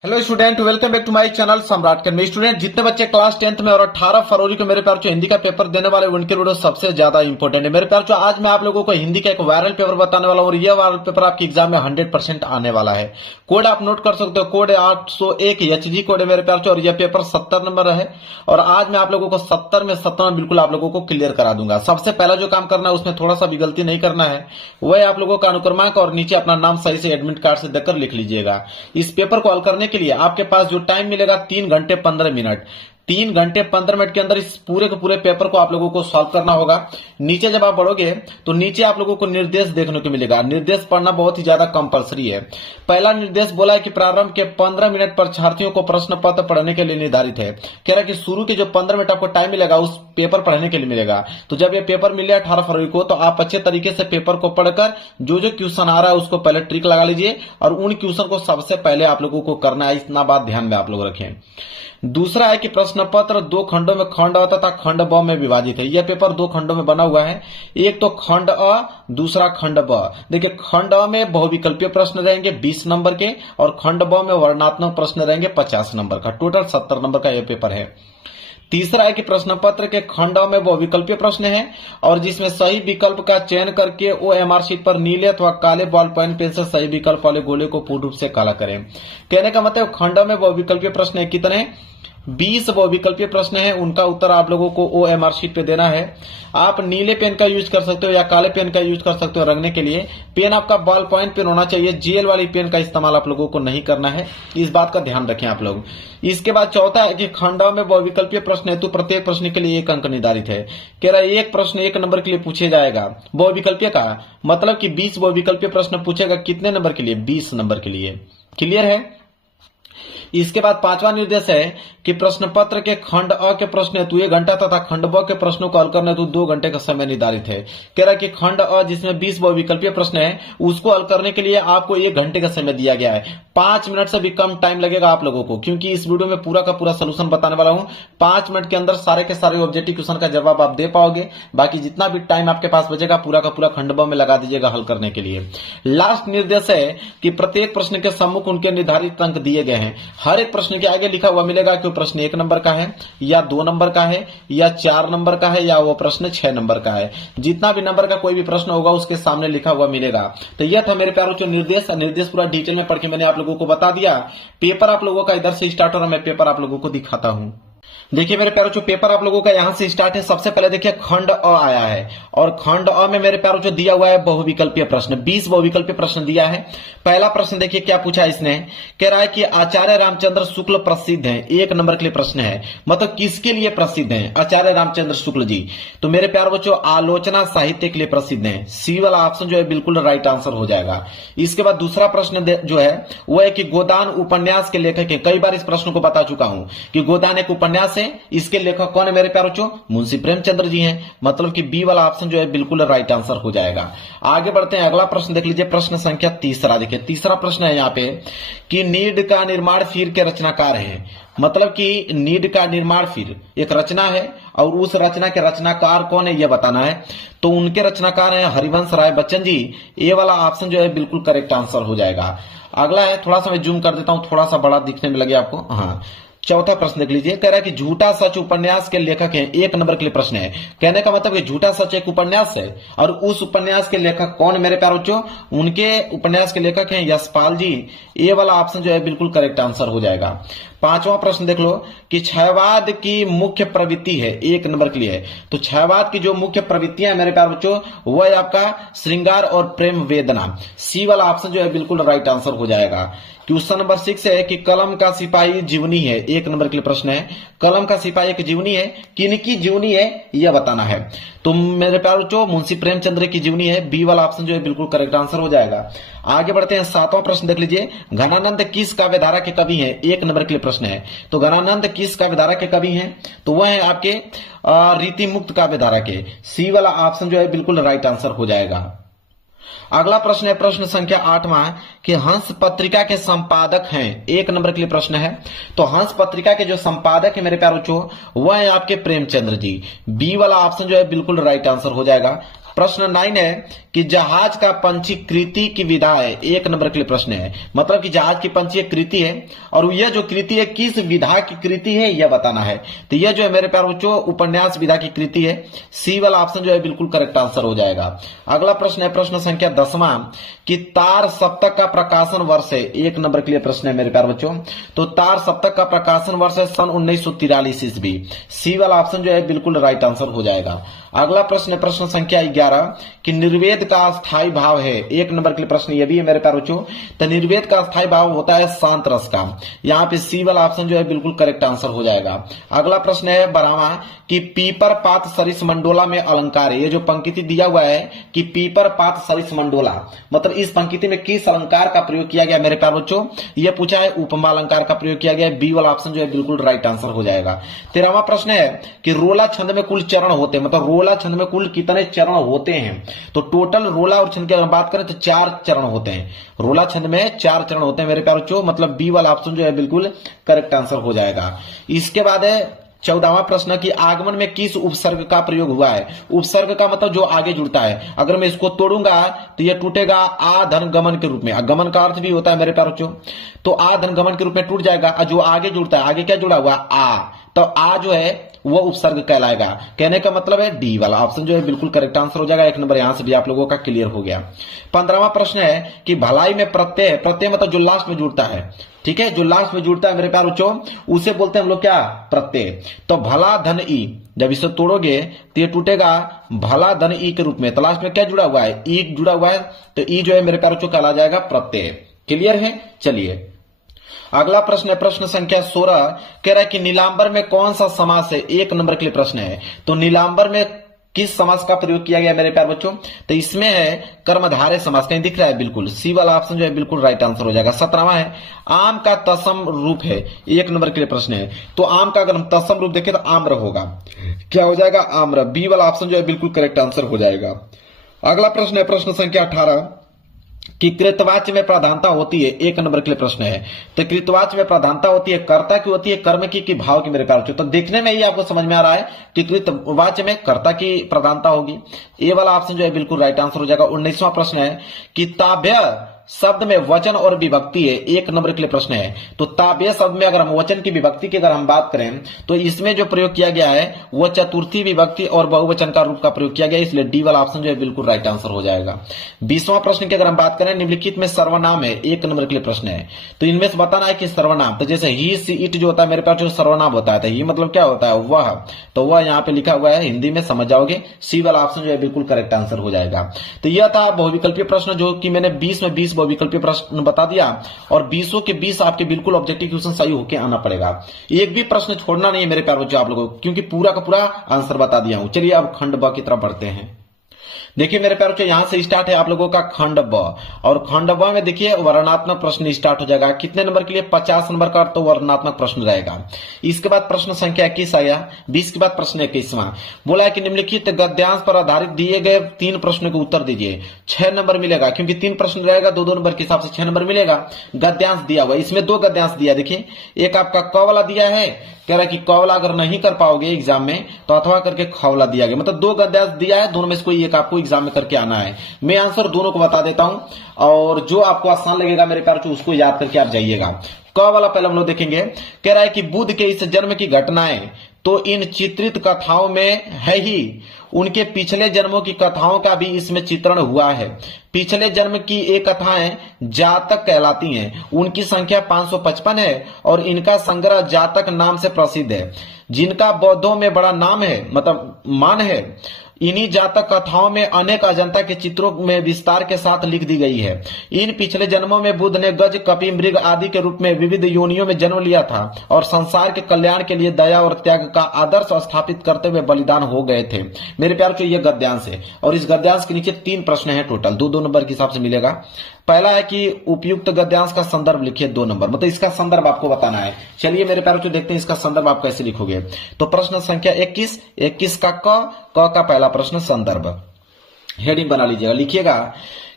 Hello student, welcome back to my channel सम्राट academy. Student, जितने बच्चे क्लास 10th में और 18 फरवरी को मेरे प्यार जो हिंदी का पेपर देने वाले उनके वीडियो सबसे ज्यादा इंपॉर्टेंट है। मेरे प्यार जो आज मैं आप लोगों को हिंदी का एक वायरल पेपर बताने वाला हूं और यह वायरल पेपर आपके एग्जाम में 100% आने वाला है। कोड आप नोट कर सकते हो, कोड है 801 HG कोड है मेरे प्यार और यह पेपर 70 नंबर है और आज मैं आप लोगों को 70 में 70 बिल्कुल आप लोगों को क्लियर करा दूंगा। सबसे पहला जो काम करना है उसमें थोड़ा सा भी गलती नहीं करना है, वह आप लोगों का अनुक्रमांक और नीचे अपना नाम सही से एडमिट कार्ड से देकर लिख लीजिएगा। इस पेपर को हल करने के लिए आपके पास जो टाइम मिलेगा 3 घंटे 15 मिनट। 3 घंटे 15 मिनट के अंदर इस पूरे के पूरे पेपर को आप लोगों को सॉल्व करना होगा। नीचे जब आप पढ़ोगे तो नीचे आप लोगों को निर्देश देखने को मिलेगा। निर्देश पढ़ना बहुत ही ज्यादा कंपलसरी है। पहला निर्देश बोला है कि प्रारंभ के 15 मिनट परीक्षार्थियों को प्रश्न पत्र पढ़ने के लिए निर्धारित है। कह रहा है कि शुरू के जो 15 मिनट आपको टाइम मिलेगा उस पेपर पढ़ने के लिए मिलेगा। तो जब ये पेपर मिले 18 फरवरी को तो आप अच्छे तरीके से पेपर को पढ़कर जो जो क्वेश्चन आ रहा है उसको पहले ट्रिक लगा लीजिए और उन क्वेश्चन को सबसे पहले आप लोगों को करना है। इतना बात ध्यान में आप लोग रखें। दूसरा है कि प्रश्न पत्र 2 खंडों में खंड अ तथा खंड ब में विभाजित है। यह पेपर 2 खंडों में बना हुआ है, एक तो खंड अ, दूसरा खंड ब। देखिए, खंड अ में बहुविकल्पीय प्रश्न रहेंगे 20 नंबर के और खंड ब में वर्णनात्मक प्रश्न रहेंगे 50 नंबर का। टोटल 70 नंबर का यह पेपर है। तीसरा है कि प्रश्न पत्र के खंड अ में बहुविकल्पीय प्रश्न है और जिसमें सही विकल्प का चयन करके OMR शीट पर नीले अथवा काले बॉल पॉइंट पेन से सही विकल्प वाले गोले को पूर्ण रूप से काला करें। कहने का मतलब खंड अ में बहुविकल्पीय प्रश्न है कितने? 20 बहुविकल्पीय प्रश्न है, उनका उत्तर आप लोगों को OMR शीट पे देना है। आप नीले पेन का यूज कर सकते हो या काले पेन का यूज कर सकते हो रंगने के लिए। पेन आपका बॉल पॉइंट पेन होना चाहिए, जेल वाली पेन का इस्तेमाल आप लोगों को नहीं करना है, इस बात का ध्यान रखें आप लोग। इसके बाद चौथा है कि खंड में बहुविकल्पीय प्रश्न हेतु प्रत्येक प्रश्न के लिए 1 अंक निर्धारित है। कह रहा है एक प्रश्न 1 नंबर के लिए पूछे जाएगा। बहुविकल्पीय का मतलब कि 20 बहुविकल्पीय प्रश्न पूछेगा, कितने नंबर के लिए? 20 नंबर के लिए। क्लियर है? इसके बाद 5वां निर्देश है कि प्रश्न पत्र के खंड अ के प्रश्न हेतु 1 घंटा तथा खंड ब के प्रश्नों को हल करने हेतु 2 घंटे का समय निर्धारित है। कह रहा है कि खंड अ जिसमें 20 बहुविकल्पीय प्रश्न है उसको हल करने के लिए आपको 1 घंटे का समय दिया गया है। 5 मिनट से भी कम टाइम लगेगा आप लोगों को, क्योंकि इस वीडियो में पूरा का पूरा सोल्यूशन बताने वाला हूं। 5 मिनट के अंदर सारे के सारे ऑब्जेक्टिव क्वेश्चन का जवाब आप दे पाओगे। बाकी जितना भी टाइम आपके पास बचेगा पूरा का पूरा खंड ब में लगा दीजिएगा हल करने के लिए। लास्ट निर्देश है कि प्रत्येक प्रश्न के सम्मुख उनके निर्धारित अंक दिए गए हैं। हर एक प्रश्न के आगे लिखा हुआ मिलेगा कि वो प्रश्न 1 नंबर का है या 2 नंबर का है या 4 नंबर का है या वो प्रश्न 6 नंबर का है। जितना भी नंबर का कोई भी प्रश्न होगा उसके सामने लिखा हुआ मिलेगा। तो यह था मेरे प्यारों जो निर्देश पूरा डिटेल में पढ़ के मैंने आप लोगों को बता दिया। पेपर आप लोगों का इधर से स्टार्ट हो रहा है, मैं पेपर आप लोगों को दिखाता हूं। देखिए मेरे प्यारों जो पेपर आप लोगों का यहां से स्टार्ट है। सबसे पहले देखिए खंड अ आया है और खंड अ में मेरे प्यारों जो दिया हुआ है बहुविकल्पीय प्रश्न, 20 बहुविकल्पीय प्रश्न दिया है। पहला प्रश्न देखिए क्या पूछा इसने। कह रहा है कि आचार्य रामचंद्र शुक्ल प्रसिद्ध हैं। 1 नंबर के लिए प्रश्न है, मतलब किसके लिए प्रसिद्ध हैं? आचार्य रामचंद्र शुक्ल जी। तो मेरे प्यार बच्चों आलोचना साहित्य के लिए प्रसिद्ध हैं। सी वाला ऑप्शन जो है बिल्कुल राइट आंसर हो जाएगा। इसके बाद दूसरा प्रश्न जो है वो है कि गोदान उपन्यास के लेखक है। कई बार इस प्रश्न को बता चुका हूं कि गोदान एक उपन्यास है, इसके लेखक कौन है मेरे प्यारे बच्चों? मुंशी प्रेमचंद्र जी हैं। मतलब कि बी वाला ऑप्शन जो है बिल्कुल राइट आंसर हो जाएगा। आगे बढ़ते हैं, अगला प्रश्न देख लीजिए, प्रश्न संख्या 3। देखिए तीसरा प्रश्न है यहाँ पे कि नीड का निर्माण फिर के रचनाकार है। मतलब कि नीड का निर्माण फिर एक रचना है और उस रचना के रचनाकार कौन है यह बताना है। तो उनके रचनाकार हैं हरिवंश राय बच्चन जी। ये वाला ऑप्शन जो है बिल्कुल करेक्ट आंसर हो जाएगा। अगला है, थोड़ा सा मैं जूम कर देता हूं, थोड़ा सा बड़ा दिखने में लगे आपको। हाँ, चौथा प्रश्न देख लीजिए। कह रहा है कि झूठा सच उपन्यास के लेखक हैं। 1 नंबर के लिए प्रश्न है। कहने का मतलब कि झूठा सच एक उपन्यास है और उस उपन्यास के लेखक कौन मेरे प्यारे बच्चों? उनके उपन्यास के लेखक हैं यशपाल जी। ये वाला ऑप्शन जो है बिल्कुल करेक्ट आंसर हो जाएगा। 5वां प्रश्न देख लो कि क्षयवाद की मुख्य प्रवृत्ति है। 1 नंबर के लिए है। तो क्षयवाद की जो मुख्य प्रवृत्तियां मेरे प्यारे बच्चों वो है आपका श्रृंगार और प्रेम वेदना। सी वाला ऑप्शन जो है बिल्कुल राइट आंसर हो जाएगा। क्वेश्चन नंबर 6 है कि कलम का सिपाही जीवनी है। 1 नंबर के लिए प्रश्न है, कलम का सिपाही एक जीवनी है, किनकी जीवनी है यह बताना है। तो मेरे प्यारे बच्चों मुंशी प्रेमचंद्र की जीवनी है। बी वाला ऑप्शन जो है बिल्कुल करेक्ट आंसर हो जाएगा। आगे बढ़ते हैं, 7वां प्रश्न देख लीजिए। घनानंद किस काव्यधारा के कवि हैं? 1 नंबर के लिए प्रश्न है। तो घनानंद किस काव्यधारा के कवि हैं? तो वह है आपके रीति मुक्त काव्यधारा के। सी वाला ऑप्शन जो है बिल्कुल राइट आंसर हो जाएगा। अगला प्रश्न है प्रश्न संख्या 8वां कि हंस पत्रिका के संपादक हैं। 1 नंबर के लिए प्रश्न है। तो हंस पत्रिका के जो संपादक है मेरे प्यारे बच्चों वह है आपके प्रेमचंद्र जी। बी वाला ऑप्शन जो है बिल्कुल राइट आंसर हो जाएगा। प्रश्न 9 है कि जहाज का पंचीकृति की विधा है, 1 नंबर के लिए प्रश्न है। मतलब कि जहाज की पंची एक कृति है और यह जो कृति है किस विधा की कृति है यह बताना है। तो यह जो है मेरे प्यारे बच्चों उपन्यास विधा की कृति है। सी वाला ऑप्शन जो है बिल्कुल करेक्ट आंसर हो जाएगा। अगला प्रश्न है प्रश्न संख्या 10वां कि तार सप्तक का प्रकाशन वर्ष है, 1 नंबर के लिए प्रश्न है मेरे प्यारे बच्चों। तो तार सप्तक का प्रकाशन वर्ष है सन 1943 ईस्वी। सी वाला ऑप्शन जो है बिल्कुल राइट आंसर हो जाएगा। अगला प्रश्न है प्रश्न संख्या 11 कि निर्वेद का स्थायी भाव है, 1 नंबर के लिए प्रश्न ये भी है मेरे प्यारे बच्चों। तो निर्वेद का स्थायी भाव होता है शांत रस का। यहाँ पे सी वाला ऑप्शन जो है बिल्कुल करेक्ट आंसर हो जाएगा। अगला प्रश्न है 12वां कि पीपर पात सरिस मंडोला में अलंकार है। ये जो पंक्ति दिया हुआ है कि पीपर पात सरिस मंडोला, मतलब इस पंक्ति में किस अलंकार का प्रयोग किया गया मेरे प्यारे बच्चों, यह पूछा है उपमा अलंकार का प्रयोग किया गया है। बी वाला ऑप्शन जो है बिल्कुल राइट आंसर हो जाएगा। 13वां प्रश्न है कि रोला छंद में कुल चरण होते हैं, मतलब रोला छंद में कुल कितने चरण होते हैं। तो टोटल रोला और छंद की अगर बात करें तो 4 चरण होते हैं। रोला छंद में 4 चरण होते हैं मेरे प्यारे बच्चों, मतलब बी वाला ऑप्शन जो है बिल्कुल करेक्ट आंसर हो जाएगा। इसके बाद है 14वां प्रश्न की आगमन में किस उपसर्ग का प्रयोग हुआ है। उपसर्ग का मतलब जो आगे जुड़ता है, अगर मैं इसको तोड़ूंगा तो यह टूटेगा आ धन गमन के रूप में। गमन का अर्थ भी होता है मेरे प्यारे बच्चों, तो आ धन गमन के रूप में टूट जाएगा। जो आगे जुड़ता है, आगे क्या जुड़ा हुआ आ, तो आ जो है वो उपसर्ग कहलाएगा। कहने का मतलब है डी वाला ऑप्शन जो है बिल्कुल करेक्ट आंसर हो जाएगा। 1 नंबर यहां से भी आप लोगों का क्लियर हो गया। 15वां प्रश्न है कि भलाई में प्रत्यय, प्रत्यय मतलब जो लास्ट में जुड़ता है, ठीक है, जो लास्ट में जुड़ता है मेरे प्यारे बच्चों उसे बोलते हैं हम लोग क्या, प्रत्यय। तो भला धन ई, जब इसे तोड़ोगे तो ये टूटेगा भला धन ई के रूप में। तो लास्ट में क्या जुड़ा हुआ है, ई जुड़ा हुआ है, तो ई जो है मेरे प्यारे बच्चों कहला जाएगा प्रत्यय। क्लियर है। चलिए अगला प्रश्न है प्रश्न संख्या 16 कह रहा है कि नीलांबर में कौन सा समास है, 1 नंबर के लिए प्रश्न है। तो नीलांबर में किस समास का प्रयोग किया गया मेरे प्यारे बच्चों, तो इसमें है कर्मधारय समास। कहीं दिख रहा है, बिल्कुल सी वाला ऑप्शन जो है बिल्कुल राइट आंसर हो जाएगा। 17वां है आम का तत्सम रूप है, 1 नंबर के लिए प्रश्न है। तो आम का अगर हम तत्सम रूप देखें तो आम्र होगा, क्या हो जाएगा, आम्र। बी वाला ऑप्शन जो है बिल्कुल करेक्ट आंसर हो जाएगा। अगला प्रश्न है प्रश्न संख्या 18 कि कृतवाच्य में प्रधानता होती है, 1 नंबर के लिए प्रश्न है। तो कृतवाच्य में प्रधानता होती है कर्ता की होती है कर्म की कि भाव की मेरे प्यारे बच्चों। तो देखने में ही आपको समझ में आ रहा है कि कृतवाच्य में कर्ता की प्रधानता होगी। ए वाला ऑप्शन जो है बिल्कुल राइट आंसर हो जाएगा। 19वां प्रश्न है कि ताभ्य शब्द में वचन और विभक्ति है, 1 नंबर के लिए प्रश्न है। तो ताभ्य शब्द में अगर हम वचन की विभक्ति की अगर हम बात करें तो इसमें जो प्रयोग किया गया है वो चतुर्थी विभक्ति और बहुवचन का रूप का प्रयोग किया गया, इसलिए डी वाला ऑप्शन जो है बिल्कुल राइट आंसर हो जाएगा। 20वां प्रश्न की अगर हम बात करें निम्नलिखित में सर्वनाम है, 1 नंबर के लिए प्रश्न है। तो इनमें से बताना है कि सर्वनाम, तो जैसे ही सी इट जो होता है मेरे पास जो सर्वनाम होता है, तो ये मतलब क्या होता है, वह, तो वह यहाँ पे लिखा हुआ है, हिंदी में समझ जाओगे। सी वाला ऑप्शन जो है बिल्कुल करेक्ट आंसर हो जाएगा। तो यह था बहुविकल्पीय प्रश्न जो कि मैंने 20 में 20 बहुविकल्पीय प्रश्न बता दिया और 20 के 20 आपके बिल्कुल ऑब्जेक्टिव क्वेश्चन सही होके आना पड़ेगा। एक भी प्रश्न छोड़ना नहीं है मेरे प्यारे बच्चों आप लोगों को, क्योंकि पूरा का पूरा आंसर बता दिया हूं। चलिए अब खंड ब की तरफ बढ़ते हैं। देखिए मेरे प्यारे बच्चों यहां से स्टार्ट है आप लोगों का खंड ब, और खंड ब में देखिए वर्णनात्मक प्रश्न स्टार्ट हो जाएगा। कितने नंबर के लिए, 50 नंबर का तो वर्णनात्मक प्रश्न रहेगा। इसके बाद प्रश्न संख्या 21 आया, 20 के बाद प्रश्न 21वां बोला है कि निम्नलिखित गद्यांश पर आधारित दिए गए 3 प्रश्नों के उत्तर दीजिए। 6 नंबर मिलेगा, क्योंकि 3 प्रश्न रहेगा, 2-2 नंबर के हिसाब से 6 नंबर मिलेगा। गद्यांश दिया हुआ, इसमें 2 गद्यांश दिया, देखिए एक आपका क वाला दिया है, कह रहा है कि क वाला अगर नहीं कर पाओगे एग्जाम में तो अथवा करके ख वाला दिया गया, मतलब 2 गद्यांश दिया है, दोनों में से कोई एक आपको एग्जाम में करके आना है। मैं आंसर दोनों को बता देता हूं और जो आपको आसान लगेगा मेरे प्यारे बच्चों उसको याद करके आप जाइएगा। क वाला पहले हम लोग देखेंगे। कह रहा है कि बुद्ध के इस जन्म की घटनाएं तो इन चित्रित कथाओं में है ही, उनके पिछले जन्मों की कथाओं का भी इसमें चित्रण हुआ है। पिछले जन्म की एक कथाएं जातक कहलाती हैं, उनकी संख्या 555 है और इनका संग्रह जातक नाम से प्रसिद्ध है, जिनका बौद्धों में बड़ा नाम है, मतलब मान है। इन्हीं जातक कथाओं में अनेक अजंता के चित्रों में विस्तार के साथ लिख दी गई है। इन पिछले जन्मों में बुद्ध ने गज, कपि, मृग आदि के रूप में विविध योनियों में जन्म लिया था और संसार के कल्याण के लिए दया और त्याग का आदर्श स्थापित करते हुए बलिदान हो गए थे। मेरे प्यार को यह गद्यांश है और इस गद्यांश के नीचे 3 प्रश्न है टोटल, 2-2 नंबर के हिसाब से मिलेगा। पहला है कि उपयुक्त गद्यांश का संदर्भ लिखिए, 2 नंबर, मतलब इसका संदर्भ आपको बताना है। चलिए मेरे प्यारे बच्चों देखते हैं इसका संदर्भ आप कैसे लिखोगे। तो प्रश्न संख्या 21 का क का पहला प्रश्न संदर्भ, हेडिंग बना लीजिएगा, लिखिएगा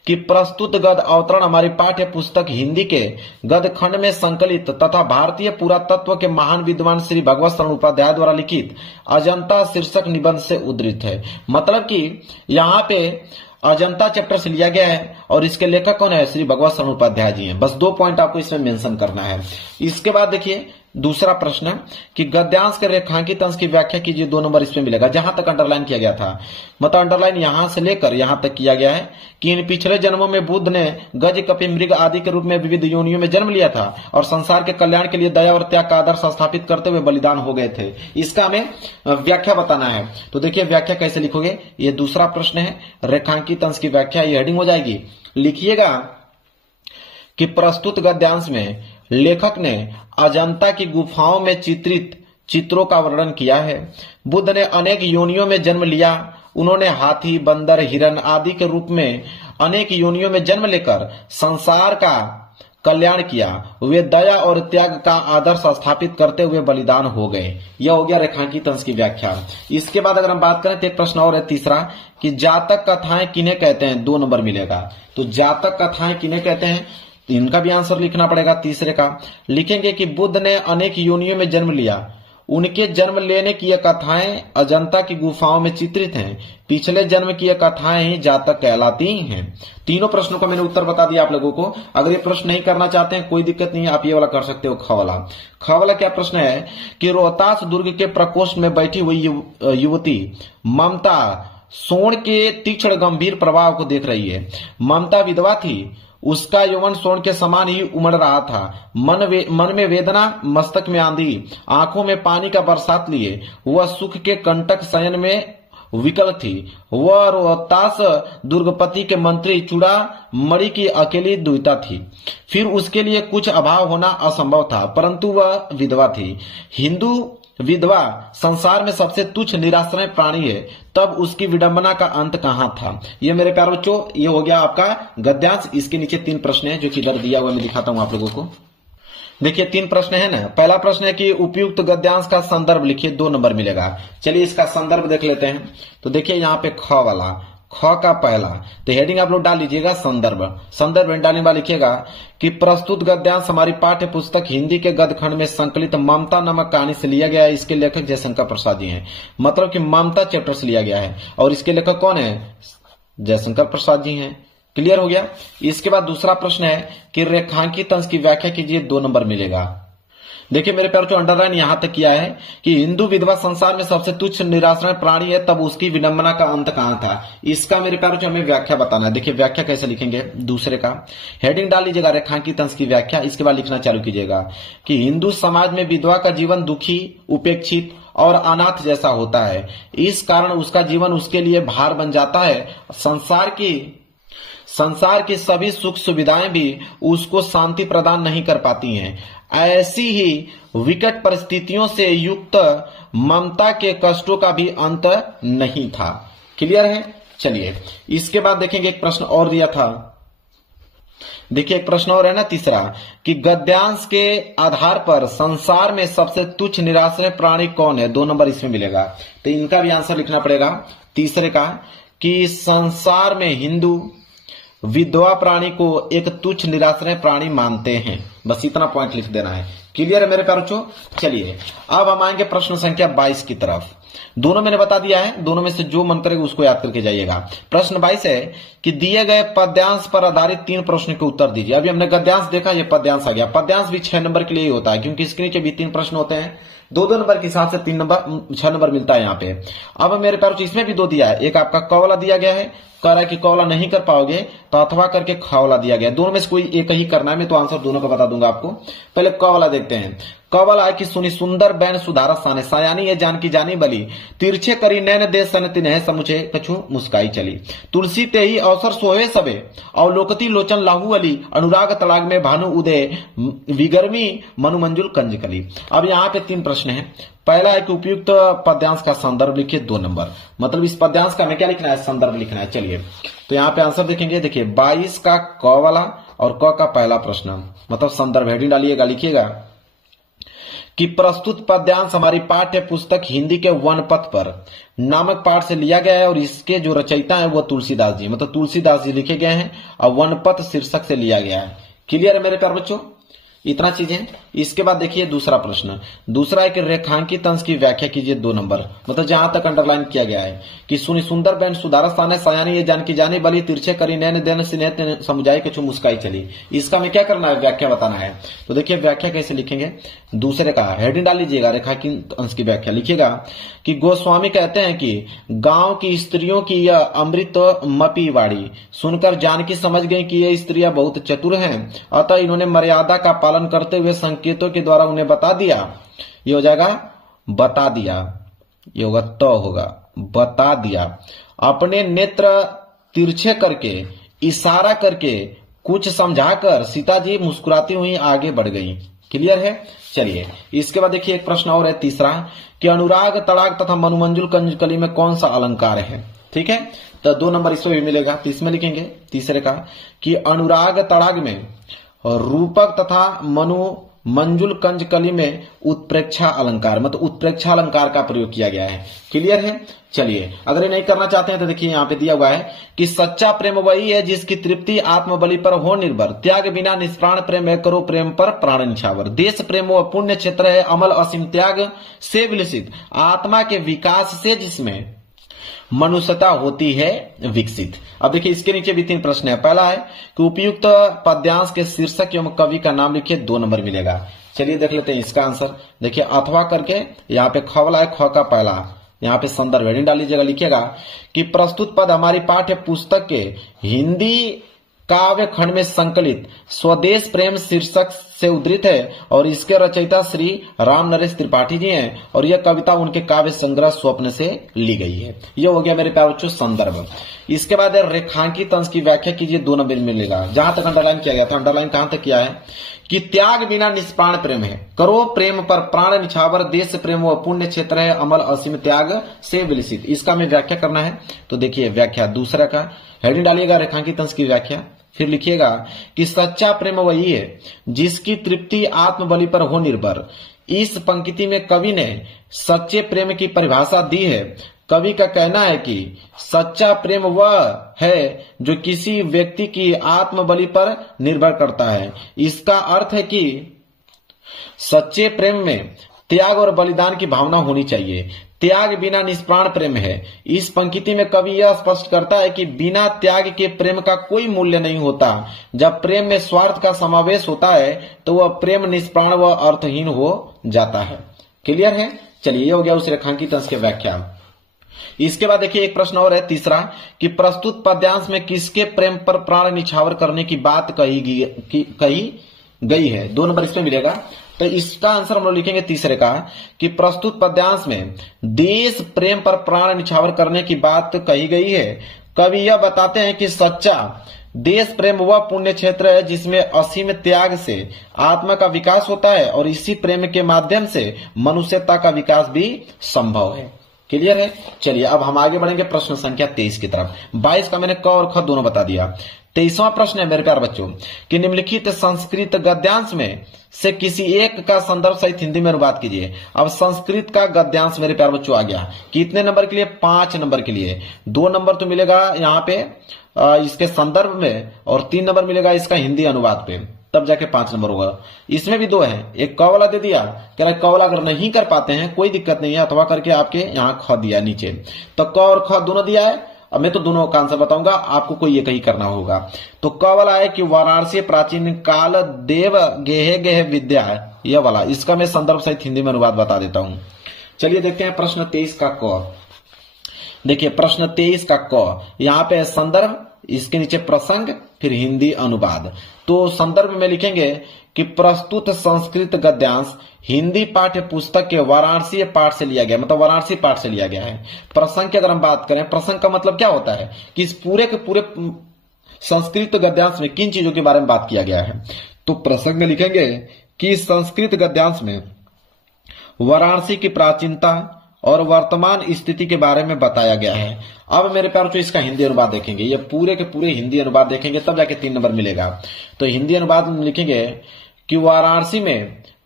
कि प्रस्तुत गद्य अवतरण हमारी पाठ्य पुस्तक हिंदी के गद्य खंड में संकलित तथा भारतीय पुरातत्व के महान विद्वान श्री भगवत शरण उपाध्याय द्वारा लिखित अजंता शीर्षक निबंध से उद्धृत है। मतलब कि यहाँ पे अजंता चैप्टर से लिया गया है और इसके लेखक कौन है? श्री भगवत शरण उपाध्याय जी हैं। बस 2 पॉइंट आपको इसमें मेंशन करना है। इसके बाद देखिए दूसरा प्रश्न कि गद्यांश के रेखांकित अंश की व्याख्या कीजिए। 2 नंबर इसमें मिलेगा। जहां तक अंडरलाइन किया गया था, मतलब अंडरलाइन यहां से लेकर यहां तक किया गया है कि इन पिछले जन्मों में बुद्ध ने गज, कपि, मृग आदि के रूप में विविध योनियों में जन्म लिया था और संसार के कल्याण के लिए दया और त्याग का आदर्श स्थापित करते हुए बलिदान हो गए थे। इसका हमें व्याख्या बताना है। तो देखिए व्याख्या कैसे लिखोगे, ये दूसरा प्रश्न है। रेखांकित अंश की व्याख्या, ये हेडिंग हो जाएगी। लिखिएगा कि प्रस्तुत गद्यांश में लेखक ने अजंता की गुफाओं में चित्रित चित्रों का वर्णन किया है। बुद्ध ने अनेक योनियों में जन्म लिया। उन्होंने हाथी, बंदर, हिरण आदि के रूप में अनेक योनियों में जन्म लेकर संसार का कल्याण किया। वे दया और त्याग का आदर्श स्थापित करते हुए बलिदान हो गए। यह हो गया रेखांकित अंश की व्याख्या। इसके बाद अगर हम बात करें तो एक प्रश्न और है तीसरा कि जातक कथाएं किन्हें कहते हैं। 2 नंबर मिलेगा। तो जातक कथाएं किन्हें कहते हैं, इनका भी आंसर लिखना पड़ेगा। तीसरे का लिखेंगे कि बुद्ध ने अनेक योनियों में जन्म लिया। उनके जन्म लेने की ये कथाएं अजंता की गुफाओं में चित्रित हैं। पिछले जन्म की ये कथाएं ही जातक कहलाती हैं। तीनों प्रश्नों का मैंने उत्तर बता दिया आप लोगों को। अगर ये प्रश्न नहीं करना चाहते हैं कोई दिक्कत नहीं है, आप ये वाला कर सकते हो। ख वाला क्या प्रश्न है कि रोहतास दुर्ग के प्रकोष्ठ में बैठी हुई युवती ममता सोन के तीक्ष्ण गंभीर प्रभाव को देख रही है। ममता विधवा थी। उसका यौवन सोन के समान ही उमड़ रहा था। मन में वेदना, मस्तक में आंधी, आंखों में पानी का बरसात लिए वह सुख के कंटक शयन में विकल थी। वह रोहतास दुर्गपति के मंत्री चूड़ामणि की अकेली दुहिता थी। फिर उसके लिए कुछ अभाव होना असंभव था, परंतु वह विधवा थी। हिंदू विधवा संसार में सबसे तुच्छ निराश्रय प्राणी है, तब उसकी विडंबना का अंत कहां था। ये मेरे प्यारे बच्चों, ये हो गया आपका गद्यांश। इसके नीचे 3 प्रश्न है जो कि इधर दिया हुआ मैं दिखाता हूं आप लोगों को। देखिए 3 प्रश्न है ना। पहला प्रश्न है कि उपयुक्त गद्यांश का संदर्भ लिखिए। 2 नंबर मिलेगा। चलिए इसका संदर्भ देख लेते हैं। तो देखिए यहाँ पे ख वाला, ख का पहला, तो हेडिंग आप लोग डाल लीजिएगा संदर्भ। संदर्भ डालने वाला लिखिएगा कि प्रस्तुत गद्यांश हमारी पाठ्य पुस्तक हिंदी के गद्य खंड में संकलित ममता नामक कहानी से लिया गया है। इसके लेखक जयशंकर प्रसाद जी हैं। मतलब कि ममता चैप्टर से लिया गया है और इसके लेखक कौन है? जयशंकर प्रसाद जी हैं। क्लियर हो गया। इसके बाद दूसरा प्रश्न है कि रेखांकित अंश की व्याख्या कीजिए। 2 नंबर मिलेगा। देखिए मेरे प्यारे, जो अंडरलाइन यहां तक किया है कि हिंदू विधवा संसार में सबसे तुच्छ निराश्रय प्राणी है, तब उसकी विडंबना का अंत कहां था। इसका मेरे प्यारे जो हमें व्याख्या बताना है। देखिए व्याख्या कैसे लिखेंगे। दूसरे का हेडिंग डाल लीजिएगा रेखांकित अंश की व्याख्या। इसके बाद लिखना चालू कीजिएगा कि हिंदू समाज में विधवा का जीवन दुखी, उपेक्षित और अनाथ जैसा होता है। इस कारण उसका जीवन उसके लिए भार बन जाता है। संसार की सभी सुख सुविधाएं भी उसको शांति प्रदान नहीं कर पाती हैं। ऐसी ही विकट परिस्थितियों से युक्त ममता के कष्टों का भी अंत नहीं था। क्लियर है। चलिए इसके बाद देखेंगे एक प्रश्न और दिया था। देखिए एक प्रश्न और है ना तीसरा कि गद्यांश के आधार पर संसार में सबसे तुच्छ निराश्रय प्राणी कौन है। 2 नंबर इसमें मिलेगा। तो इनका भी आंसर लिखना पड़ेगा। तीसरे का कि संसार में हिंदू विधवा प्राणी को एक तुच्छ निराश्रय प्राणी मानते हैं। बस इतना पॉइंट लिख देना है। क्लियर है मेरे प्यारे बच्चों। चलिए अब हम आएंगे प्रश्न संख्या 22 की तरफ। दोनों मैंने बता दिया है, दोनों में से जो मन करेगा उसको याद करके जाइएगा। प्रश्न 22 है कि दिए गए पद्यांश पर आधारित 3 प्रश्न के उत्तर दीजिए। अभी हमने गद्यांश देखा, ये पद्यांश आ गया। पद्यांश भी 6 नंबर के लिए ही होता है क्योंकि इसके नीचे भी 3 प्रश्न होते हैं। 2-2 नंबर के हिसाब से 6 नंबर मिलता है यहाँ पे। अब मेरे प्यारे बच्चों इसमें भी 2 दिया है। एक आपका क वाला दिया गया है, कह रहा है कि क वाला नहीं कर पाओगे तो अथवा करके ख वाला दिया गया। दोनों में से कोई एक ही करना है। मैं तो आंसर दोनों का बता दूंगा आपको। पहले क वाला देखते हैं। क वाला है कि सुनी सुंदर बैन सुधारा साने, सायानी है जान की जानी बली, तिरछे करी नैन दे सन तिन्ह समुचे कछु मुस्काई चली, तुलसी ते ही अवसर सोहे सबे अवलोकती लोचन लाहू अली, अनुराग तड़ाग में भानु उदय विगर्मी मनु मंजुल कंज कली। अब यहाँ पे 3 प्रश्न है। पहला है कि उपयुक्त पद्यांश का संदर्भ लिखिए। 2 नंबर, मतलब इस पद्यांश का हमें क्या लिखना है, संदर्भ लिखना है। चलिए तो यहाँ पे आंसर देखेंगे। देखिए 22 का क वाला और क का पहला प्रश्न, मतलब संदर्भ हेडिंग डालिएगा, लिखिएगा कि प्रस्तुत पद्यांश हमारी पाठ्य पुस्तक हिंदी के वनपथ पर नामक पाठ से लिया गया है और इसके जो रचयिता है वो तुलसीदास जी, मतलब तुलसीदास जी लिखे गए हैं और वनपथ शीर्षक से लिया गया है। क्लियर है मेरे प्यारे बच्चों, इतना चीजें। इसके बाद देखिए दूसरा प्रश्न, दूसरा है कि रेखांकित अंश की व्याख्या कीजिए 2 नंबर, मतलब जहां तक अंडरलाइन किया गया है कि सुनि सुंदर बैन सुधारा स्थान है सयानी ये जान की जानी बली तिरछे करी नैन देन सिनेत समुझाई कछु मुस्काई चली। इसका में क्या करना है, व्याख्या बताना है। तो देखिए व्याख्या कैसे लिखेंगे, दूसरे का हेडिंग डाल लीजिएगा, रेखांकित अंश की व्याख्या लिखिएगा कि गोस्वामी कहते हैं कि गांव की स्त्रियों की यह अमृत मपी वाणी सुनकर जानकी समझ गई कि ये स्त्रियां बहुत चतुर हैं, अतः इन्होंने मर्यादा का पालन करते हुए संकेतों के द्वारा उन्हें बता दिया। ये हो जाएगा बता दिया, ये होगा तो होगा बता दिया। अपने नेत्र तिरछे करके इशारा करके कुछ समझाकर सीता जी मुस्कुराती हुई आगे बढ़ गई। क्लियर है। चलिए इसके बाद देखिए एक प्रश्न और है तीसरा कि अनुराग तड़ाग तथा मनुमंजुल कंजकली में कौन सा अलंकार है। ठीक है, तो 2 नंबर इसमें भी मिलेगा, तो इसमें लिखेंगे तीसरे का कि अनुराग तड़ाग में रूपक तथा मनु मंजुल कंजकली में उत्प्रेक्षा अलंकार, मतलब उत्प्रेक्षा अलंकार का प्रयोग किया गया है। क्लियर है। चलिए अगर ये नहीं करना चाहते हैं तो देखिए यहाँ पे दिया हुआ है कि सच्चा प्रेम वही है जिसकी तृप्ति आत्मबलि पर हो निर्भर, त्याग बिना निष्प्राण प्रेम है करो प्रेम पर प्राण निछावर, देश प्रेम वो पुण्य क्षेत्र है अमल असीम त्याग से विलसित, आत्मा के विकास से जिसमें मनुष्यता होती है विकसित। अब देखिए इसके नीचे भी 3 प्रश्न है। पहला है कि उपयुक्त पद्यांश के शीर्षक एवं कवि का नाम लिखिए, 2 नंबर मिलेगा। चलिए देख लेते हैं इसका आंसर। देखिए अथवा करके यहाँ पे ख वाला है, ख का पहला यहाँ पे संदर्भ हेडिंग डाल लीजिएगा, लिखिएगा कि प्रस्तुत पद हमारी पाठ्य पुस्तक के हिंदी काव्य खंड में संकलित स्वदेश प्रेम शीर्षक से उद्धृत है और इसके रचयिता श्री राम नरेश त्रिपाठी जी हैं और यह कविता उनके काव्य संग्रह स्वप्न से ली गई है। यह हो गया मेरे प्यारे बच्चों संदर्भ। इसके बाद रेखांकित अंश की व्याख्या कीजिए, 2 नंबर मिलेगा। जहां तक अंडरलाइन किया गया था, अंडरलाइन कहां तक किया है कि त्याग बिना निष्प्राण प्रेम है करो प्रेम पर प्राण निछावर, देश प्रेम व पुण्य क्षेत्र है अमल असीम त्याग से विलसित। इसका हमें व्याख्या करना है। तो देखिए व्याख्या दूसरा का हेडिंग डालिएगा रेखांकित अंश की व्याख्या, फिर लिखिएगा कि सच्चा प्रेम वही है जिसकी तृप्ति आत्मबलि पर हो निर्भर। इस पंक्ति में कवि ने सच्चे प्रेम की परिभाषा दी है। कवि का कहना है कि सच्चा प्रेम वह है जो किसी व्यक्ति की आत्मबलि पर निर्भर करता है। इसका अर्थ है कि सच्चे प्रेम में त्याग और बलिदान की भावना होनी चाहिए। त्याग बिना निष्प्राण प्रेम है। इस पंक्ति में कवि यह स्पष्ट करता है कि बिना त्याग के प्रेम का कोई मूल्य नहीं होता। जब प्रेम में स्वार्थ का समावेश होता है तो वह प्रेम निष्प्राण व अर्थहीन हो जाता है। क्लियर है। चलिए ये हो गया उस रेखांकित अंश की व्याख्या। इसके बाद देखिए एक प्रश्न और है तीसरा कि प्रस्तुत पद्यांश में किसके प्रेम पर प्राण निछावर करने की बात कही गई है, 2 नंबर इसमें मिलेगा। तो इसका आंसर हम लोग लिखेंगे तीसरे का कि प्रस्तुत पद्यांश में देश प्रेम पर प्राण निछावर करने की बात कही गई है। कवि यह बताते हैं कि सच्चा देश प्रेम वह पुण्य क्षेत्र है जिसमें असीम त्याग से आत्मा का विकास होता है और इसी प्रेम के माध्यम से मनुष्यता का विकास भी संभव है। क्लियर है। चलिए अब हम आगे बढ़ेंगे प्रश्न संख्या 23 की तरफ। 22 का मैंने क और ख दोनों बता दिया। 23वां प्रश्न है मेरे प्यारे बच्चों कि निम्नलिखित संस्कृत गद्यांश में से किसी एक का संदर्भ सहित हिंदी में अनुवाद कीजिए। अब संस्कृत का गद्यांश मेरे प्यारे बच्चों आ गया। कितने नंबर के लिए? 5 नंबर के लिए। 2 नंबर तो मिलेगा यहाँ पे इसके संदर्भ में और 3 नंबर मिलेगा इसका हिंदी अनुवाद पे, तब जाके 5 नंबर होगा। इसमें भी 2 है, एक क वाला दे दिया, कह रहा क वाला अगर नहीं कर पाते हैं कोई दिक्कत नहीं है, अथवा करके आपके यहाँ ख दिया नीचे, तो क और ख दोनों दिया है। अब मैं तो दोनों का आंसर बताऊंगा, आपको कोई एक ही करना होगा। तो क वाला है कि वाराणसी प्राचीन काल देव गेहे गेह विद्या है, यह वाला। इसका मैं संदर्भ सहित हिंदी में अनुवाद बता देता हूं। चलिए देखते हैं प्रश्न 23 का क। देखिए प्रश्न 23 का क, यहाँ पे संदर्भ, इसके नीचे प्रसंग, फिर हिंदी अनुवाद। तो संदर्भ में लिखेंगे कि प्रस्तुत संस्कृत गद्यांश हिंदी पाठ्य पुस्तक के वाराणसी पाठ से लिया गया, मतलब वाराणसी पाठ से लिया गया है। प्रसंग की अगर हम बात करें, प्रसंग का मतलब क्या होता है कि इस पूरे के पूरे संस्कृत गद्यांश में किन चीजों के बारे में बात किया गया है। तो प्रसंग में लिखेंगे कि संस्कृत गद्यांश में वाराणसी की प्राचीनता और वर्तमान स्थिति के बारे में बताया गया है। अब मेरे प्यारे बच्चों इसका हिंदी अनुवाद देखेंगे, ये पूरे के पूरे हिंदी अनुवाद देखेंगे, तब जाके 3 नंबर मिलेगा। तो हिंदी अनुवाद में लिखेंगे कि वाराणसी में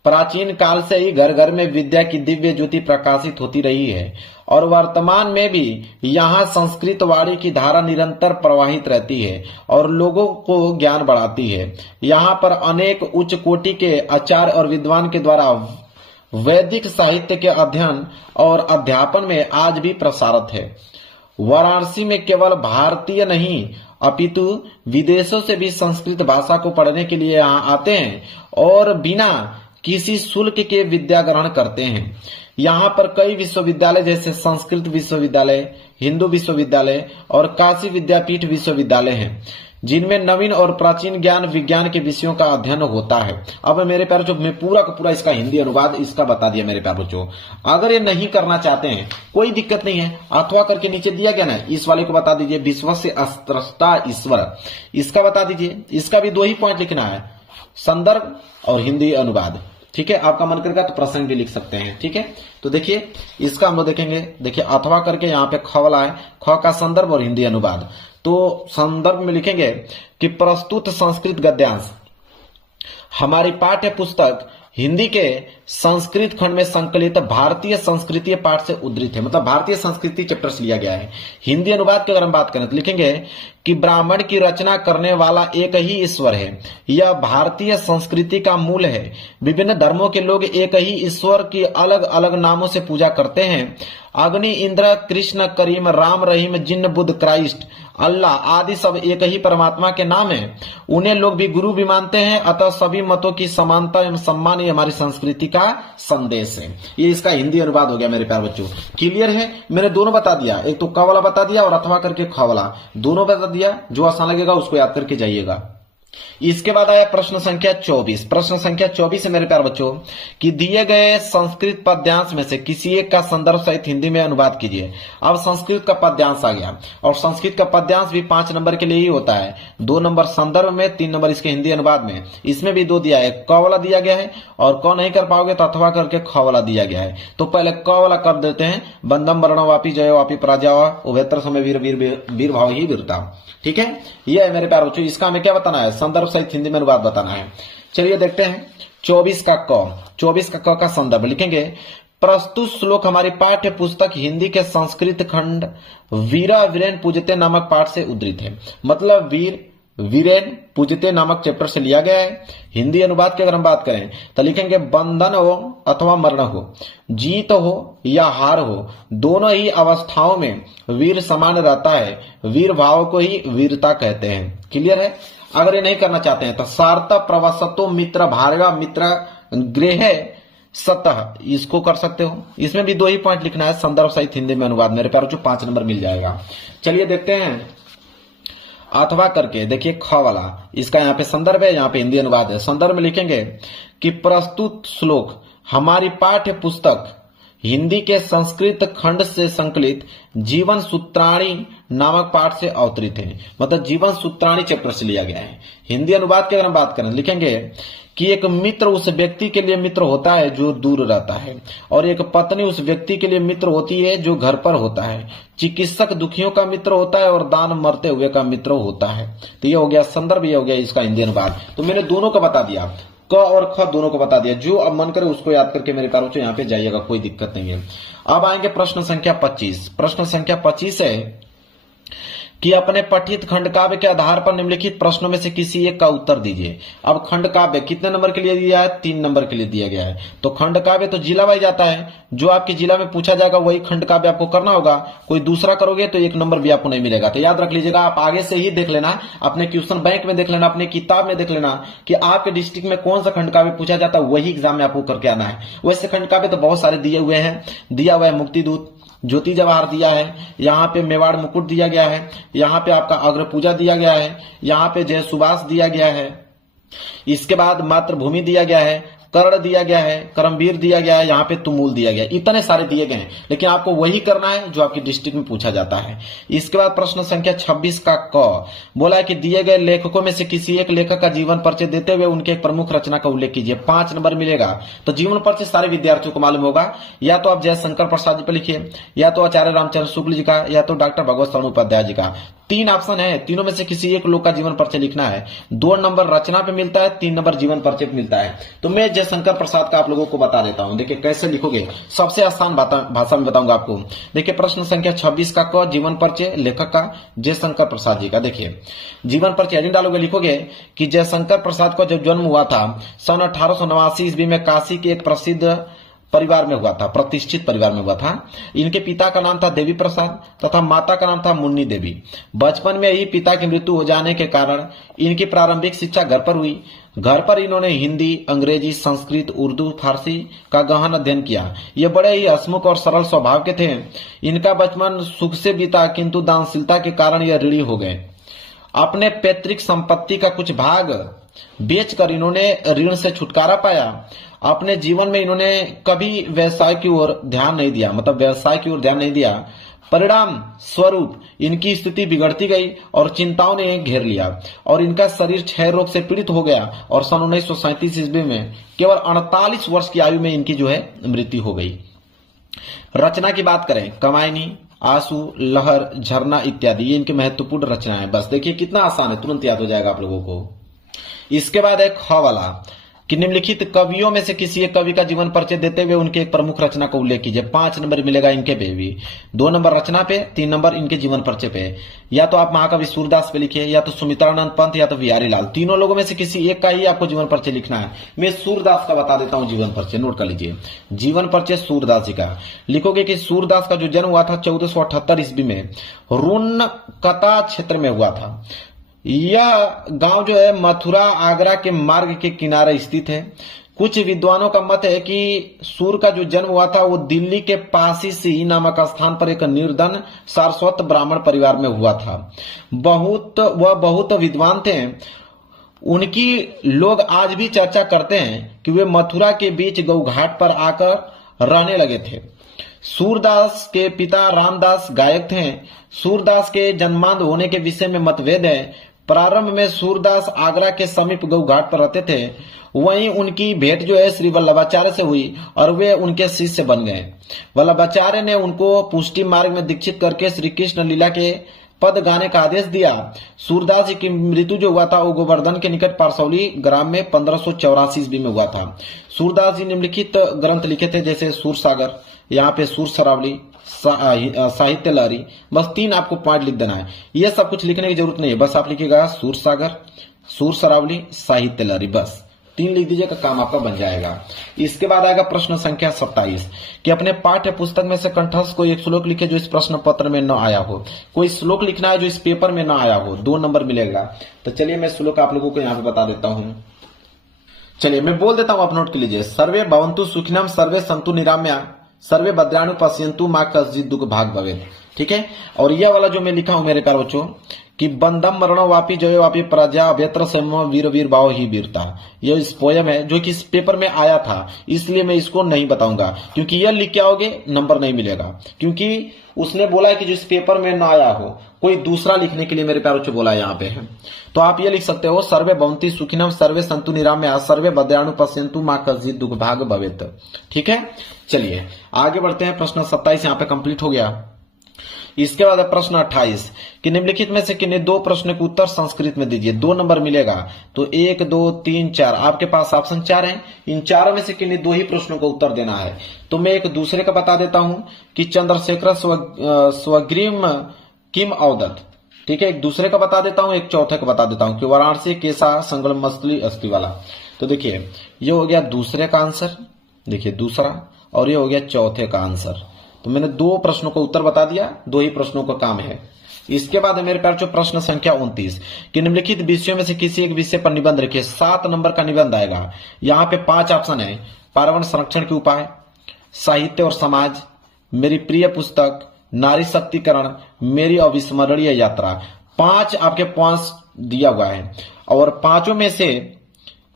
प्राचीन काल से ही घर घर में विद्या की दिव्य ज्योति प्रकाशित होती रही है और वर्तमान में भी यहाँ संस्कृत वाणी की धारा निरंतर प्रवाहित रहती है और लोगों को ज्ञान बढ़ाती है। यहाँ पर अनेक उच्च कोटि के आचार्य और विद्वान के द्वारा वैदिक साहित्य के अध्ययन और अध्यापन में आज भी प्रसारित है। वाराणसी में केवल भारतीय नहीं अपितु विदेशों से भी संस्कृत भाषा को पढ़ने के लिए यहाँ आते हैं और बिना किसी शुल्क के विद्या ग्रहण करते हैं। यहाँ पर कई विश्वविद्यालय जैसे संस्कृत विश्वविद्यालय, हिंदू विश्वविद्यालय और काशी विद्यापीठ विश्वविद्यालय हैं, जिनमें नवीन और प्राचीन ज्ञान विज्ञान के विषयों का अध्ययन होता है। अब मेरे प्यारे बच्चों, मैं पूरा का पूरा इसका हिंदी अनुवाद इसका बता दिया मेरे प्यारे बच्चों। अगर ये नहीं करना चाहते हैं कोई दिक्कत नहीं है, अथवा करके नीचे दिया गया ना, इस वाले को बता दीजिए, विश्व से स्रष्टा ईश्वर, इसका बता दीजिए। इसका भी 2 ही पॉइंट लिखना है, संदर्भ और हिंदी अनुवाद। ठीक है, आपका मन करेगा तो प्रसंग भी लिख सकते हैं। ठीक है, तो देखिए इसका हम लोग देखेंगे। देखिए अथवा करके यहाँ पे ख वाला है, ख का संदर्भ और हिंदी अनुवाद। तो संदर्भ में लिखेंगे कि प्रस्तुत संस्कृत गद्यांश हमारी पाठ्य पुस्तक हिंदी के संस्कृत खंड में संकलित भारतीय संस्कृति पाठ से उद्धृत है, मतलब भारतीय संस्कृति चैप्टर से लिया गया है। हिंदी अनुवाद की अगर हम बात करें तो लिखेंगे कि ब्राह्मण की रचना करने वाला एक ही ईश्वर है, यह भारतीय संस्कृति का मूल है। विभिन्न धर्मों के लोग एक ही ईश्वर की अलग अलग नामों से पूजा करते हैं। अग्नि, इंद्र, कृष्ण, करीम, राम, रहीम, जिन्न, बुद्ध, क्राइस्ट, अल्लाह आदि सब एक ही परमात्मा के नाम है। उन्हें लोग भी गुरु भी मानते हैं। अतः सभी मतों की समानता एवं सम्मान ये हमारी संस्कृति का संदेश है। ये इसका हिंदी अनुवाद हो गया मेरे प्यारे बच्चों। क्लियर है? मैंने दोनों बता दिया, एक तो क वाला बता दिया और अथवा करके ख वाला, दोनों बता दिया। जो आसान लगेगा उसको याद करके जाइएगा। इसके बाद आया प्रश्न संख्या 24। प्रश्न संख्या 24 है मेरे प्यारे बच्चों कि दिए गए संस्कृत पद्यांश में से किसी एक का संदर्भ सहित हिंदी में अनुवाद कीजिए। अब संस्कृत का पद्यांश आ गया और संस्कृत का पद्यांश भी 5 नंबर के लिए ही होता है। 2 नंबर संदर्भ में, 3 नंबर इसके हिंदी अनुवाद में। इसमें भी 2 दिया है, क वाला दिया गया है और क नहीं कर पाओगे तो अथवा करके ख वाला दिया गया है। तो पहले क वाला कर देते हैं। बंदम वर्णो वापी जयो वापी पराजय उभयत्र समय वीर वीर वीर भाव ही वीरता। ठीक है, यह है मेरे प्यारे बच्चों। इसका हमें क्या बताना है? संदर्भ सहित हिंदी में अनुवाद बताना है। चलिए देखते हैं 24 का क का संदर्भ लिखेंगे। प्रस्तुत श्लोक हमारी पाठ्य पुस्तक हिंदी के संस्कृत खंड वीरा वीरेन पूजते नामक पाठ से उद्धृत है। मतलब वीर वीरेन पूजते नामक चैप्टर से लिया गया है। हिंदी अनुवाद की अगर हम बात करें तो लिखेंगे बंधन हो अथवा मरण हो, जीत हो या हार हो, दोनों ही अवस्थाओं में वीर समान रहता है। वीर भाव को ही वीरता कहते हैं। क्लियर है? अगर ये नहीं करना चाहते हैं तो सार्थ प्रवसतो मित्र भार्या मित्र गृह सतह, इसको कर सकते हो। इसमें भी 2 ही पॉइंट लिखना है, संदर्भ सहित हिंदी में अनुवाद। मेरे प्यारों जो 5 नंबर मिल जाएगा। चलिए देखते हैं अथवा करके। देखिए ख वाला, इसका यहाँ पे संदर्भ है, यहाँ पे हिंदी अनुवाद है। संदर्भ में लिखेंगे कि प्रस्तुत श्लोक हमारी पाठ्य पुस्तक हिंदी के संस्कृत खंड से संकलित जीवन सूत्राणी नामक पाठ से अवतरित है। मतलब जीवन सूत्राणी चैप्टर से लिया गया है। हिंदी अनुवाद की अगर हम बात करें लिखेंगे कि एक मित्र उस व्यक्ति के लिए मित्र होता है जो दूर रहता है और एक पत्नी उस व्यक्ति के लिए मित्र होती है जो घर पर होता है। चिकित्सक दुखियों का मित्र होता है और दान मरते हुए का मित्र होता है। तो ये हो गया संदर्भ, ये हो गया इसका हिंदी अनुवाद। तो मैंने दोनों का बता दिया, क और ख दोनों को बता दिया। जो अब मन करे उसको याद करके मेरे प्यारों से यहाँ पे जाइएगा, कोई दिक्कत नहीं है। अब आएंगे प्रश्न संख्या 25। प्रश्न संख्या 25 है कि अपने पठित खंड काव्य के आधार पर निम्नलिखित प्रश्नों में से किसी एक का उत्तर दीजिए। अब खंड काव्य कितने नंबर के लिए दिया है? 3 नंबर के लिए दिया गया है। तो खंड काव्य तो जिला वाइज जाता है, जो आपके जिला में पूछा जाएगा वही खंड काव्य आपको करना होगा। कोई दूसरा करोगे तो 1 नंबर भी आपको नहीं मिलेगा। तो याद रख लीजिएगा, आप आगे से ही देख लेना, अपने क्वेश्चन बैंक में देख लेना, अपने किताब में देख लेना कि आपके डिस्ट्रिक्ट में कौन सा खंड काव्य पूछा जाता है, वही एग्जाम में आपको करके आना है। वैसे खंड काव्य तो बहुत सारे दिए हुए हैं। दिया हुआ है मुक्ति दूत, ज्योति जवाहर दिया है, यहाँ पे मेवाड़ मुकुट दिया गया है, यहाँ पे आपका अग्र पूजा दिया गया है, यहाँ पे जय सुभाष दिया गया है, इसके बाद मातृभूमि दिया गया है, कर्ण दिया गया है, करमवीर दिया गया है, यहाँ पे तुमुल दिया गया है। इतने सारे दिए गए हैं, लेकिन आपको वही करना है जो आपकी डिस्ट्रिक्ट में पूछा जाता है। इसके बाद प्रश्न संख्या 26 का क बोला है कि दिए गए लेखकों में से किसी एक लेखक का जीवन परिचय देते हुए उनके एक प्रमुख रचना का उल्लेख कीजिए। 5 नंबर मिलेगा। तो जीवन परिचय सारे विद्यार्थियों को मालूम होगा, या तो आप जयशंकर प्रसाद जी पर लिखिए, या तो आचार्य रामचंद्र शुक्ल जी का, या तो डॉक्टर भगवत शरण उपाध्याय जी का। तीन ऑप्शन है, तीनों में से किसी एक लोग का जीवन परिचय लिखना है। 2 नंबर रचना पे मिलता है, 3 नंबर जीवन परिचय पे मिलता है। तो मैं जयशंकर प्रसाद का आप लोगों को बता देता हूं। देखिए कैसे लिखोगे, सबसे आसान भाषा में बताऊंगा आपको। देखिए प्रश्न संख्या 26 का क जीवन परिचय लेखक का जयशंकर प्रसाद जी का। देखिए जीवन परिचय नहीं डालोगे, लिखोगे कि जयशंकर प्रसाद का जब जन्म हुआ था सन 1889 ईस्वी में काशी के एक प्रसिद्ध परिवार में हुआ था, प्रतिष्ठित परिवार में हुआ था। इनके पिता का नाम था देवी प्रसाद तथा माता का नाम था मुन्नी देवी। बचपन में ही पिता की मृत्यु हो जाने के कारण इनकी प्रारंभिक शिक्षा घर पर हुई। घर पर इन्होंने हिंदी, अंग्रेजी, संस्कृत, उर्दू, फारसी का गहन अध्ययन किया। ये बड़े ही हंसमुख और सरल स्वभाव के थे। इनका बचपन सुख से बीता, किंतु दानशीलता के कारण यह ऋणी हो गए। अपने पैतृक संपत्ति का कुछ भाग बेचकर इन्होंने ऋण से छुटकारा पाया। अपने जीवन में इन्होंने कभी व्यवसाय की ओर ध्यान नहीं दिया, मतलब व्यवसाय की ओर ध्यान नहीं दिया। परिणाम स्वरूप इनकी स्थिति बिगड़ती गई और चिंताओं ने घेर लिया और इनका शरीर क्षय रोग से पीड़ित हो गया और सन 1937 ईस्वी में केवल 48 वर्ष की आयु में इनकी जो है मृत्यु हो गई। रचना की बात करें, कमायनी, आंसू, लहर, झरना इत्यादि ये इनके महत्वपूर्ण रचनाएं। बस देखिए कितना आसान है, तुरंत याद हो जाएगा आप लोगों को। इसके बाद एक ख वाला कि निम्नलिखित कवियों में से किसी एक कवि का जीवन परिचय देते हुए उनके एक प्रमुख रचना का उल्लेख कीजिए। 5 नंबर मिलेगा इनके पे भी, 2 नंबर रचना पे, 3 नंबर इनके जीवन परिचय पे। या तो आप महाकवि सूरदास पे लिखिए, या तो सुमित्रानंद पंत, या तो बिहारी लाल। तीनों लोगों में से किसी एक का ही आपको जीवन परिचय लिखना है। मैं सूरदास का बता देता हूं जीवन परिचय, नोट कर लीजिए। जीवन परिचय सूरदास जी का लिखोगे कि सूरदास का जो जन्म हुआ था 1478 ईस्वी में रुन्नकता क्षेत्र में हुआ था। यह गांव जो है मथुरा आगरा के मार्ग के किनारे स्थित है। कुछ विद्वानों का मत है कि सूर का जो जन्म हुआ था वो दिल्ली के पासी नामक स्थान पर एक निर्धन सारस्वत ब्राह्मण परिवार में हुआ था। वह बहुत विद्वान थे। उनकी लोग आज भी चर्चा करते हैं कि वे मथुरा के बीच गौघाट पर आकर रहने लगे थे। सूरदास के पिता रामदास गायक थे। सूरदास के जन्मांध होने के विषय में मतभेद है। प्रारंभ में सूरदास आगरा के समीप गौघाट पर रहते थे। वहीं उनकी भेंट जो है श्री वल्लभाचार्य से हुई और वे उनके शिष्य बन गए। वल्लभाचार्य ने उनको पुष्टि मार्ग में दीक्षित करके श्री कृष्ण लीला के पद गाने का आदेश दिया। सूरदास जी की मृत्यु जो हुआ था वो गोवर्धन के निकट पारसौली ग्राम में 1584 ईस्वी में हुआ था। सूरदास जी निम्नलिखित ग्रंथ लिखे थे, जैसे सूरसागर, यहाँ पे सूर सरावली, साहित्य लहरी। बस 3 आपको पॉइंट लिख देना है, ये सब कुछ लिखने की जरूरत नहीं है। बस आप लिखिएगा सूरसागर, सूर सरावली, साहित्य लहरी, बस 3 लिख दीजिएगा, काम आपका बन जाएगा। इसके बाद आएगा प्रश्न संख्या 27 कि अपने पाठ्य पुस्तक में से कंठस्थ कोई एक श्लोक लिखे जो इस प्रश्न पत्र में न आया हो। कोई श्लोक लिखना है जो इस पेपर में न आया हो, 2 नंबर मिलेगा। तो चलिए मैं श्लोक आप लोगों को यहाँ पे बता देता हूँ। चलिए मैं बोल देता हूँ, आप नोट कर लीजिए। सर्वे भवन्तु सुखिनम, सर्वे सन्तु निराम्या, सर्वे भद्राणु पश्यन्तु मां कश्चित् दुख भाग भवेत्। ठीक है। और यह वाला जो मैं लिखा हूं मेरे प्यारे बच्चों कि बंधम मरणो वापी जयो वापी प्रजा अभ्यत्र समो वीर वीर भाव ही वीरता, यह इस पोयम है जो कि इस पेपर में आया था, इसलिए मैं इसको नहीं बताऊंगा, क्योंकि यह लिख के आओगे नंबर नहीं मिलेगा, क्योंकि उसने बोला है कि जो इस पेपर में ना आया हो कोई दूसरा लिखने के लिए मेरे प्यारे बच्चों बोला है यहाँ पे। तो आप ये लिख सकते हो, सर्वे भवन्ति सुखिनम, सर्वे सन्तु निराम्या, सर्वे भद्राणु पश्यन्तु मां कश्चित् दुख भाग भवेत्। ठीक है। चलिए आगे बढ़ते हैं। प्रश्न 27 यहाँ पे कंप्लीट हो गया। इसके बाद प्रश्न 28 कि निम्नलिखित में से किन्हीं 2 प्रश्न के उत्तर संस्कृत में दीजिए। 2 नंबर मिलेगा। तो 1, 2, 3, 4 आपके पास ऑप्शन 4 है। इन चारों में से किन्हीं 2 ही प्रश्नों का उत्तर देना है। तो मैं एक दूसरे का बता देता हूं कि चंद्रशेखर स्वग्रीम किम अवदत। ठीक है, एक दूसरे का बता देता हूं, एक चौथे का बता देता हूं कि वाराणसी केसा संगम मछली अस्थि वाला। तो देखिए ये हो गया दूसरे का आंसर, देखिए दूसरा, और ये हो गया चौथे का आंसर। तो मैंने 2 प्रश्नों का उत्तर बता दिया, 2 ही प्रश्नों का काम है। इसके बाद मेरे प्यारे प्रश्न संख्या 29 कि निम्नलिखित विषयों में से किसी एक विषय पर निबंध लिखिए। 7 नंबर का निबंध आएगा। यहाँ पे 5 ऑप्शन है। पर्यावरण संरक्षण के उपाय, साहित्य और समाज, मेरी प्रिय पुस्तक, नारी शक्तिकरण, मेरी अविस्मरणीय यात्रा। 5 आपके पॉइंट्स दिया हुआ है और 5 में से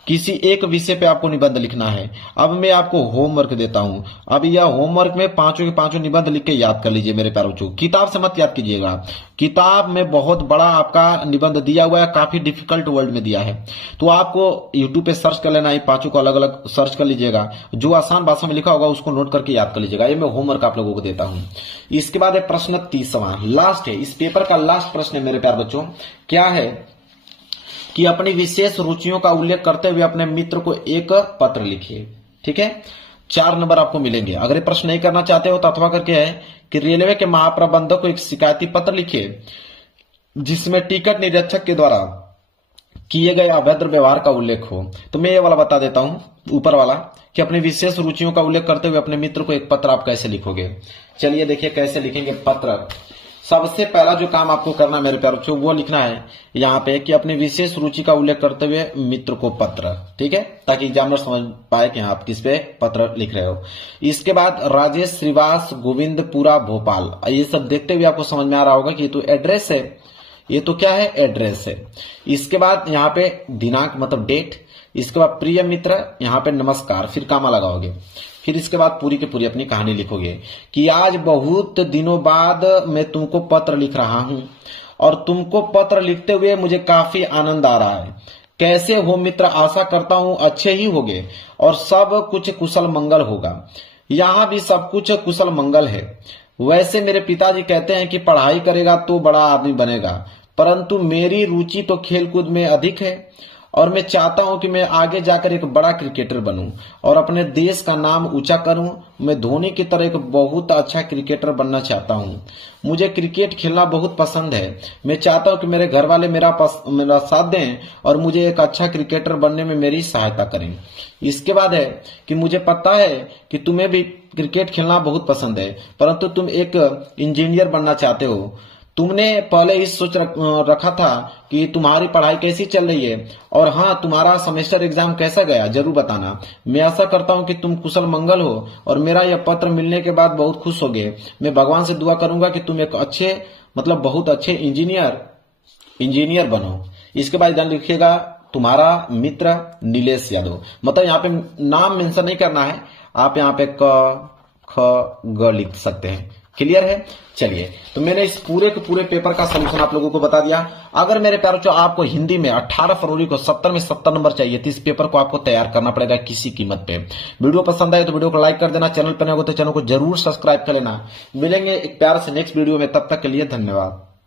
किसी एक विषय पे आपको निबंध लिखना है। अब मैं आपको होमवर्क देता हूं। अब यह होमवर्क में पांचों के पांचों निबंध लिख के याद कर लीजिए मेरे प्यारे बच्चों। किताब से मत याद कीजिएगा, किताब में बहुत बड़ा आपका निबंध दिया हुआ है, काफी डिफिकल्ट वर्ड में दिया है, तो आपको यूट्यूब पे सर्च कर लेना है, पांचों को अलग अलग सर्च कर लीजिएगा, जो आसान भाषा में लिखा होगा उसको नोट करके याद कर लीजिएगा। ये मैं होमवर्क आप लोगों को देता हूं। इसके बाद है प्रश्न 30वां, लास्ट है, इस पेपर का लास्ट प्रश्न है मेरे प्यारे बच्चों। क्या है कि अपनी विशेष रुचियों का उल्लेख करते हुए अपने मित्र को एक पत्र लिखिए। ठीक है, 4 नंबर आपको मिलेंगे। अगर ये प्रश्न नहीं करना चाहते हो तो अथवा करके है कि रेलवे के महाप्रबंधक को एक शिकायती पत्र लिखिए जिसमें टिकट निरीक्षक के द्वारा किए गए अभद्र व्यवहार का उल्लेख हो। तो मैं ये वाला बता देता हूं, ऊपर वाला, कि अपनी विशेष रुचियों का उल्लेख करते हुए अपने मित्र को एक पत्र आप कैसे लिखोगे। चलिए देखिए कैसे लिखेंगे पत्र। सबसे पहला जो काम आपको करना है मेरे प्यारे बच्चों, वो लिखना है यहाँ पे कि अपनी विशेष रुचि का उल्लेख करते हुए मित्र को पत्र। ठीक है, ताकि एग्जामिनर समझ पाए कि आप किस पे पत्र लिख रहे हो। इसके बाद राजेश श्रीवास गोविंदपुरा भोपाल, ये सब देखते हुए आपको समझ में आ रहा होगा कि ये तो एड्रेस है, ये तो क्या है, एड्रेस है। इसके बाद यहाँ पे दिनांक मतलब डेट, इसके बाद प्रिय मित्र, यहाँ पे नमस्कार, फिर कामा लगाओगे, फिर इसके बाद पूरी की पूरी अपनी कहानी लिखोगे कि आज बहुत दिनों बाद मैं तुमको पत्र लिख रहा हूं और तुमको पत्र लिखते हुए मुझे काफी आनंद आ रहा है। कैसे हो मित्र, आशा करता हूं अच्छे ही होगे और सब कुछ कुशल मंगल होगा। यहाँ भी सब कुछ कुशल मंगल है। वैसे मेरे पिताजी कहते हैं कि पढ़ाई करेगा तो बड़ा आदमी बनेगा, परंतु मेरी रुचि तो खेलकूद में अधिक है और मैं चाहता हूं कि मैं आगे जाकर एक बड़ा क्रिकेटर बनूं और अपने देश का नाम ऊंचा करूं। मैं धोनी की तरह एक बहुत अच्छा क्रिकेटर बनना चाहता हूं। मुझे क्रिकेट खेलना बहुत पसंद है। मैं चाहता हूं कि मेरे घर वाले मेरा साथ दें और मुझे एक अच्छा क्रिकेटर बनने में मेरी सहायता करें। इसके बाद है कि मुझे पता है कि तुम्हें भी क्रिकेट खेलना बहुत पसंद है, परंतु तुम एक इंजीनियर बनना चाहते हो। तुमने पहले इस सोच रखा था कि तुम्हारी पढ़ाई कैसी चल रही है और हाँ, तुम्हारा सेमेस्टर एग्जाम कैसा गया, जरूर बताना। मैं आशा करता हूँ कि तुम कुशल मंगल हो और मेरा यह पत्र मिलने के बाद बहुत खुश होगे। मैं भगवान से दुआ करूंगा कि तुम एक अच्छे मतलब बहुत अच्छे इंजीनियर बनो। इसके बाद ध्यान रखिएगा, तुम्हारा मित्र नीलेश यादव। मतलब यहाँ पे नाम मेंशन नहीं करना है, आप यहाँ पे क ख ग लिख सकते हैं। क्लियर है। चलिए, तो मैंने इस पूरे के पूरे पेपर का सलूशन आप लोगों को बता दिया। अगर मेरे प्यारे बच्चों आपको हिंदी में 18 फरवरी को 70 में 70 नंबर चाहिए तो इस पेपर को आपको तैयार करना पड़ेगा किसी कीमत पे। वीडियो पसंद आए तो वीडियो को लाइक कर देना, चैनल पर नए हो तो चैनल को जरूर सब्सक्राइब कर लेना। मिलेंगे एक प्यार से नेक्स्ट वीडियो में, तब तक के लिए धन्यवाद।